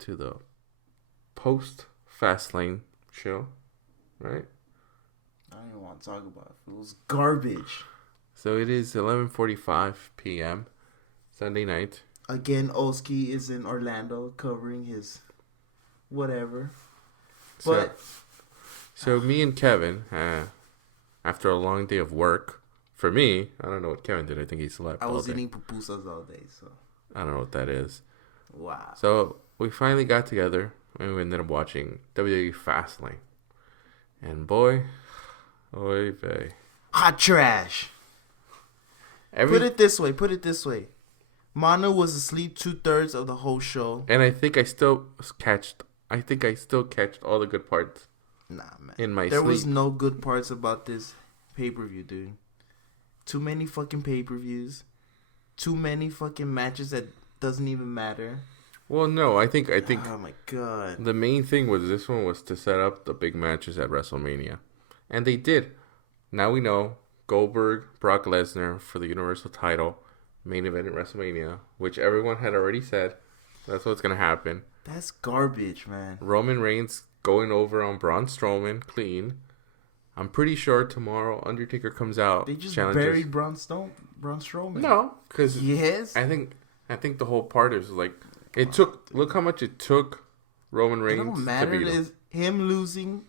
to the post Fastlane show, right? I don't even want to talk about it. It was garbage. So it is 11:45 p.m. Sunday night. Again, Oski is in Orlando covering his whatever. But so me and Kevin, after a long day of work, for me, I don't know what Kevin did. I think he slept. I was eating pupusas all day, so I don't know what that is. Wow. So we finally got together and we ended up watching WWE Fastlane. And boy, oy vey. Hot trash. Put it this way. Manu was asleep 2/3 of the whole show. And I think I still catched all the good parts. Nah, man. In my sleep. There was no good parts about this pay-per-view, dude. Too many fucking pay-per-views. Too many fucking matches that doesn't even matter. Well, no, I think. Oh my god. The main thing was this one was to set up the big matches at WrestleMania, and they did. Now we know Goldberg, Brock Lesnar for the Universal title, main event at WrestleMania, which everyone had already said that's what's gonna happen. That's garbage, man. Roman Reigns going over on Braun Strowman clean. I'm pretty sure tomorrow Undertaker comes out. They just buried Braun Strowman. No, because yes, I think the whole part is like it took. Look how much it took Roman Reigns. It don't matter. To beat him. Him losing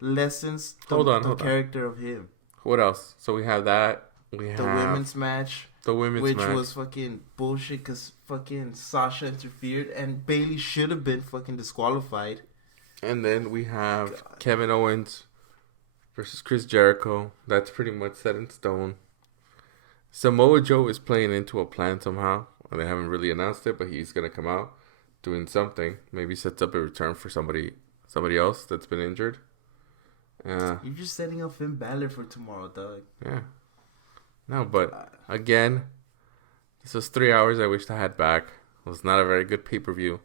lessens the character of him. What else? So we have that. We have the women's match. Which match. was fucking bullshit because fucking Sasha interfered and Bayley should have been fucking disqualified. And then we have Kevin Owens versus Chris Jericho. That's pretty much set in stone. Samoa Joe is playing into a plan somehow. They haven't really announced it, but he's going to come out doing something. Maybe sets up a return for somebody else that's been injured. You're just setting up Finn Balor for tomorrow, dog. Yeah. No, but again, this was 3 hours I wished I had back. It was not a very good pay-per-view.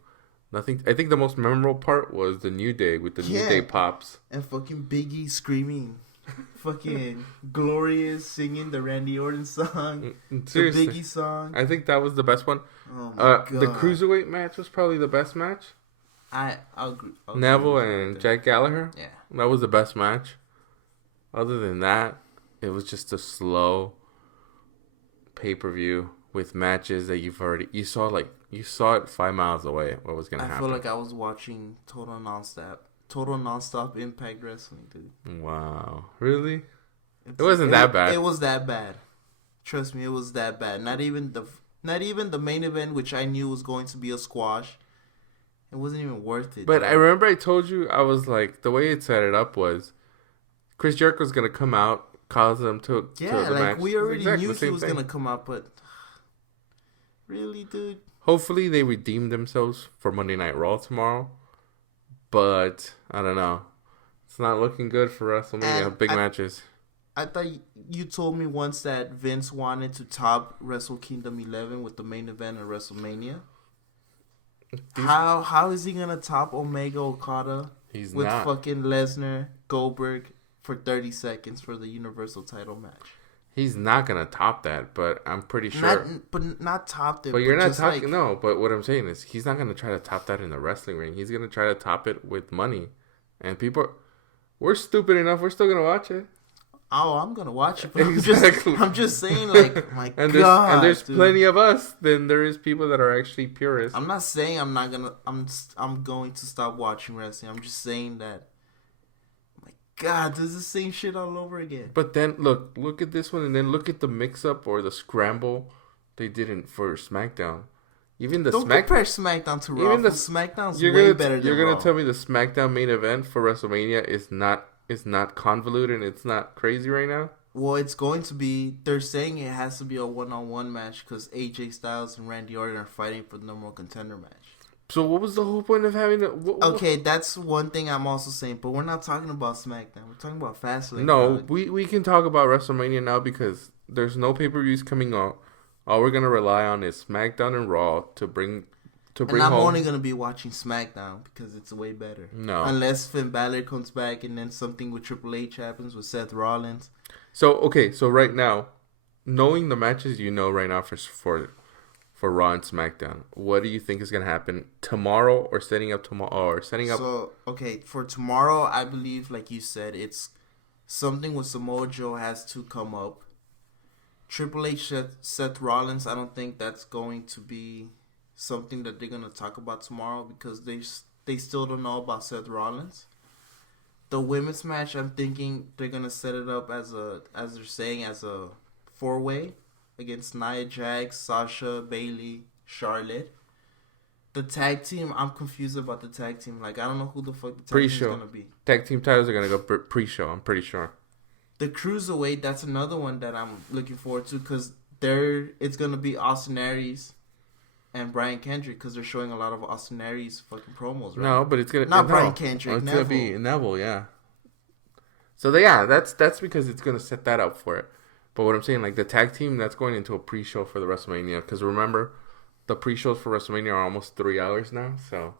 Nothing. I think the most memorable part was the New Day with the New Day pops. And fucking Biggie screaming. Fucking Glorious singing the Randy Orton song. Seriously. The Biggie song. I think that was the best one. Oh my God. The Cruiserweight match was probably the best match. I'll agree. Neville and Jack Gallagher. Yeah. That was the best match. Other than that, it was just a slow pay-per-view with matches that you saw it 5 miles away what was gonna happen. I feel like I was watching total nonstop Impact Wrestling, dude. Wow, really? It wasn't that bad. It was that bad. Trust me, it was that bad. Not even the main event, which I knew was going to be a squash. It wasn't even worth it. But dude. I remember I told you, I was like, the way it set it up was Chris Jericho's gonna come out. Cause them to the match. We already knew he was gonna come out, but really, dude. Hopefully they redeem themselves for Monday Night Raw tomorrow, but I don't know. It's not looking good for WrestleMania big matches. I thought you told me once that Vince wanted to top Wrestle Kingdom 11 with the main event of WrestleMania. How is he gonna top Omega Okada with fucking Lesnar, Goldberg? For 30 seconds for the Universal title match. He's not going to top that, but I'm pretty sure. Not top it. But you're not talking. No, but what I'm saying is he's not going to try to top that in the wrestling ring. He's going to try to top it with money. And we're stupid enough. We're still going to watch it. Oh, I'm going to watch it. But exactly. I'm just saying, like, my and God. And there's plenty of us. Then there is people that are actually purists. I'm not saying I'm going to stop watching wrestling. I'm just saying that. God, this is the same shit all over again. But then look at this one, and then look at the mix-up or the scramble they did for SmackDown. Even Don't compare SmackDown to Raw. SmackDown's way better than Raw. You're gonna tell me the SmackDown main event for WrestleMania is not convoluted and it's not crazy right now? Well, it's going to be. They're saying it has to be a one-on-one match because AJ Styles and Randy Orton are fighting for the number one contender match. So what was the whole point of having it? Okay, that's one thing I'm also saying, but we're not talking about SmackDown. We're talking about Fastlane. No, we can talk about WrestleMania now because there's no pay-per-views coming out. All we're gonna rely on is SmackDown and Raw to bring and I'm only gonna be watching SmackDown because it's way better. No, unless Finn Balor comes back and then something with Triple H happens with Seth Rollins. So right now, knowing the matches you know right now for for Raw and SmackDown. What do you think is going to happen tomorrow or setting up tomorrow or setting up? So, okay, for tomorrow, I believe, like you said, it's something with Samoa Joe has to come up. Triple H, Seth Rollins, I don't think that's going to be something that they're going to talk about tomorrow because they still don't know about Seth Rollins. The women's match, I'm thinking they're going to set it up as they're saying, as a 4-way against Nia Jax, Sasha, Bayley, Charlotte. The tag team, I'm confused about the tag team. Like, I don't know who the fuck the tag team is going to be. Tag team titles are going to go pre-show, I'm pretty sure. The Cruiserweight, that's another one that I'm looking forward to because it's going to be Austin Aries and Brian Kendrick because they're showing a lot of Austin Aries fucking promos, right? No, but it's going to... Not Brian Kendrick, it's Neville. It's going to be Neville, yeah. So, that's because it's going to set that up for it. But what I'm saying, like, the tag team, that's going into a pre-show for the WrestleMania. Because remember, the pre-shows for WrestleMania are almost 3 hours now. So,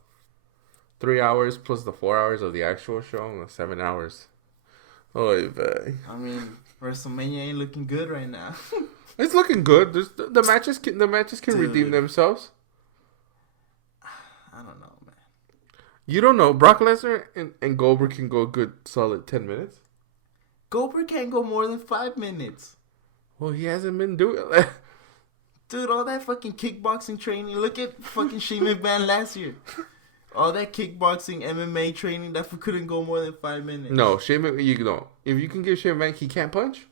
3 hours plus the 4 hours of the actual show, 7 hours. Oy vey. I mean, WrestleMania ain't looking good right now. It's looking good. The matches can redeem themselves. I don't know, man. You don't know. Brock Lesnar and Goldberg can go a good solid 10 minutes. Goldberg can't go more than 5 minutes. Well, he hasn't been doing it. Dude, all that fucking kickboxing training. Look at fucking Shane McMahon last year. All that kickboxing, MMA training, that couldn't go more than 5 minutes. No, Shane McMahon, you know. If you can give Shane McMahon, he can't punch.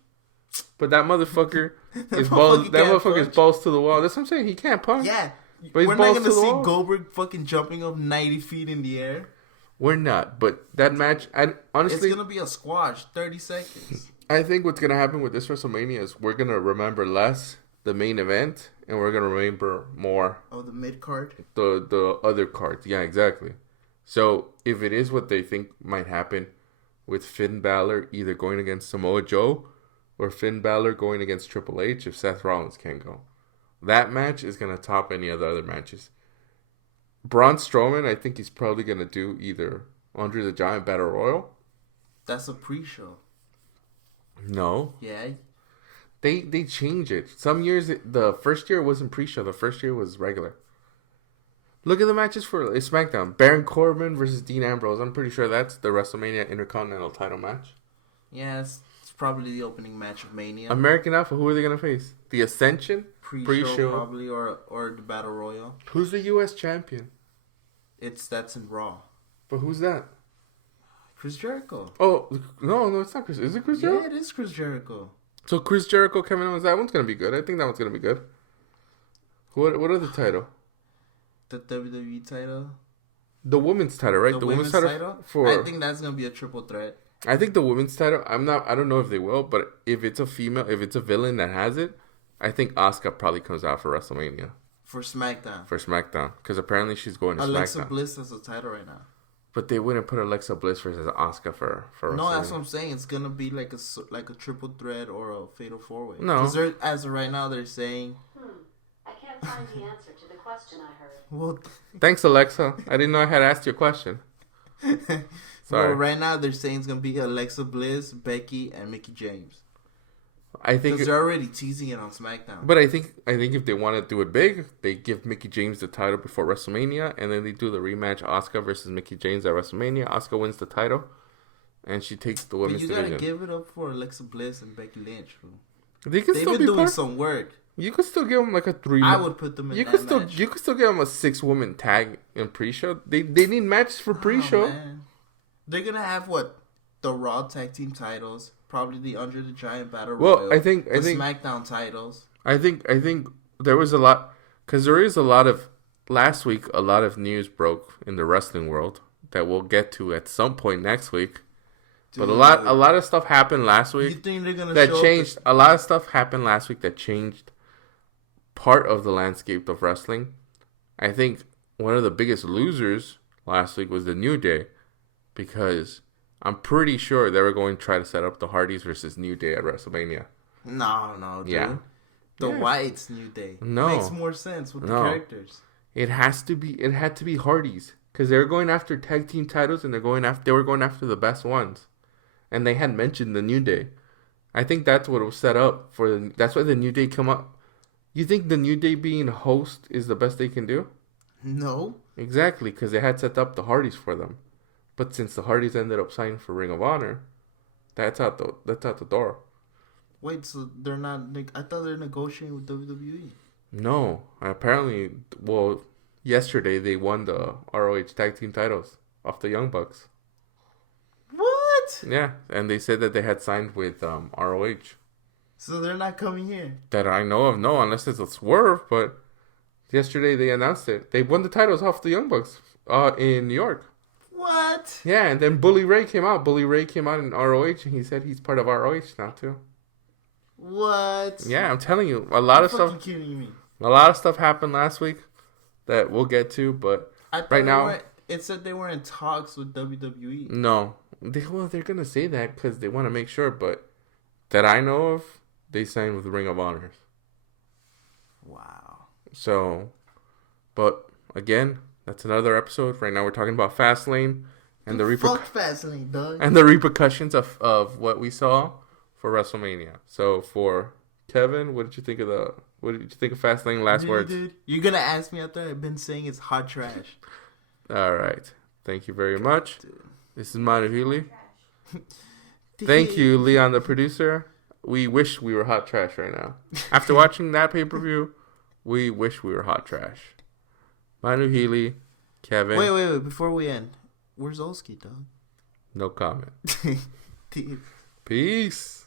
But that motherfucker is balls. That motherfucker is balls to the wall. That's what I'm saying. He can't punch. Yeah. But we're not gonna see Goldberg fucking jumping up 90 feet in the air. We're not. But that match, honestly, it's gonna be a squash, 30 seconds. I think what's gonna happen with this WrestleMania is we're gonna remember less the main event, and we're gonna remember more. Oh, the mid card. The other cards. Yeah, exactly. So if it is what they think might happen with Finn Balor either going against Samoa Joe or Finn Balor going against Triple H if Seth Rollins can't go, that match is going to top any of the other matches. Braun Strowman, I think he's probably going to do either Andre the Giant Battle Royal. That's a pre-show. No. Yeah. They change it. Some years, the first year wasn't pre-show. The first year was regular. Look at the matches for SmackDown. Baron Corbin versus Dean Ambrose. I'm pretty sure that's the WrestleMania Intercontinental title match. Yeah, it's probably the opening match of Mania. American Alpha, who are they going to face? The Ascension? Pre-show probably, or the Battle Royal. Who's the U.S. champion? That's in Raw. But who's that? Chris Jericho. Oh, no, it's not Chris. Is it Chris Jericho? Yeah, it is Chris Jericho. So Chris Jericho, Kevin Owens, that one's going to be good. I think that one's going to be good. What other title? The WWE title? The women's title, right? The women's title? I think that's going to be a triple threat. I think the women's title, I don't know if they will, but if it's a villain that has it, I think Asuka probably comes out for WrestleMania. For SmackDown. Because apparently she's going to Alexa SmackDown. Bliss has a title right now. But they wouldn't put Alexa Bliss versus Asuka for No, that's what I'm saying. It's going to be like a triple threat or a fatal four-way. No. Because as of right now, they're saying... I can't find the answer to the question I heard. Well, thanks, Alexa. I didn't know I had asked you a question. Sorry. Well, right now they're saying it's going to be Alexa Bliss, Becky, and Mickie James. I think because they're already teasing it on SmackDown. But I think if they want to do it big, they give Mickie James the title before WrestleMania, and then they do the rematch Asuka versus Mickie James at WrestleMania. Asuka wins the title, and she takes the women's division. But you gotta give it up for Alexa Bliss and Becky Lynch. They've been doing some work. You could still give them like a 3. I would put them in that match. You could still give them a 6-woman tag in pre-show. They need matches for pre-show. Man. They're gonna have the Raw tag team titles. Probably the Andre the Giant Battle Royal. Well, I think SmackDown titles. I think there was a lot, because there is a lot of last week. A lot of news broke in the wrestling world that we'll get to at some point next week. Dude, but a lot of stuff happened last week. You think they're gonna that changed? A lot of stuff happened last week that changed part of the landscape of wrestling. I think one of the biggest losers last week was the New Day, because I'm pretty sure they were going to try to set up the Hardys versus New Day at WrestleMania. No, dude. Yeah. The Whites New Day. No. Makes more sense with the characters. It had to be Hardys, because they're going after tag team titles, and they were going after the best ones. And they had mentioned the New Day. I think that's what was set up for that's why the New Day come up. You think the New Day being host is the best they can do? No. Exactly, because they had set up the Hardys for them. But since the Hardys ended up signing for Ring of Honor, that's out the door. Wait, so they're not... I thought they're negotiating with WWE. No. Apparently, well, yesterday they won the ROH Tag Team titles off the Young Bucks. What? Yeah, and they said that they had signed with ROH. So they're not coming here? That I know of, no, unless it's a swerve, but yesterday they announced it. They won the titles off the Young Bucks in New York. What? Yeah, and then Bully Ray came out. Bully Ray came out in ROH, and he said he's part of ROH now, too. What? Yeah, I'm telling you, a lot of stuff. Kidding me? A lot of stuff happened last week that we'll get to, but right now, it said they were in talks with WWE. No, they're gonna say that because they want to make sure. But that I know of, they signed with Ring of Honor. Wow. So, but again, that's another episode. Right now, we're talking about Fastlane and fuck Fastlane, dog. And the repercussions of what we saw for WrestleMania. So for Kevin, what did you think of Fastlane? Last words. Dude, you're gonna ask me after I've been saying it's hot trash. All right. Thank you very much. Dude. This is Manu Healy. Thank you, Leon, the producer. We wish we were hot trash right now. After watching that pay-per-view, we wish we were hot trash. Manu Healy, Kevin. Wait. Before we end, where's Olski, dog? No comment. Peace. Peace.